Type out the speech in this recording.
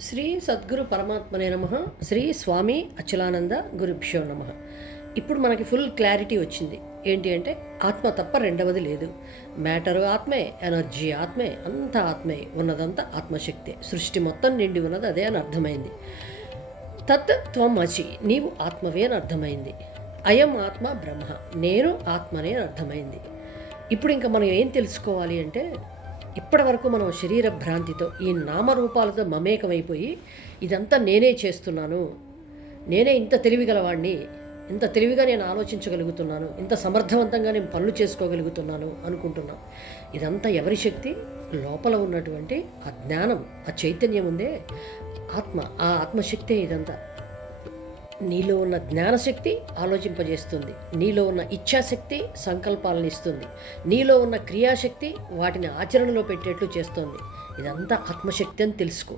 శ్రీ సద్గురు పరమాత్మనే నమ. శ్రీ స్వామి అచలానంద గురుభ్యో నమ. ఇప్పుడు మనకి ఫుల్ క్లారిటీ వచ్చింది. ఏంటి అంటే ఆత్మ తప్ప రెండవది లేదు. మ్యాటరు ఆత్మే ఎనర్జీ ఆత్మే అంత ఆత్మే ఉన్నదంతా ఆత్మశక్తే. సృష్టి మొత్తం నిండి ఉన్నది అదే అని అర్థమైంది. తత్ త్వం అచి నీవు ఆత్మవే అని అర్థమైంది. అయం ఆత్మ బ్రహ్మ నేను ఆత్మనే అని అర్థమైంది. ఇప్పుడు ఇంకా మనం ఏం తెలుసుకోవాలి అంటే ఇప్పటి వరకు మనం శరీర భ్రాంతితో ఈ నామరూపాలతో మమేకమైపోయి ఇదంతా నేనే చేస్తున్నాను. నేనే ఇంత తెలివిగలవాడిని ఇంత తెలివిగా నేను ఆలోచించగలుగుతున్నాను ఇంత సమర్థవంతంగా నేను పనులు చేసుకోగలుగుతున్నాను అనుకుంటున్నాం. ఇదంతా ఎవరి శక్తి? లోపల ఉన్నటువంటి ఆ జ్ఞానం ఆ చైతన్యం ఉందే ఆత్మ. ఆ ఆత్మశక్తే ఇదంతా. నీలో ఉన్న జ్ఞానశక్తి ఆలోచింపజేస్తుంది. నీలో ఉన్న ఇచ్ఛాశక్తి సంకల్పాలను ఇస్తుంది. నీలో ఉన్న క్రియాశక్తి వాటిని ఆచరణలో పెట్టేట్లు చేస్తుంది. ఇదంతా ఆత్మశక్తి అని తెలుసుకో.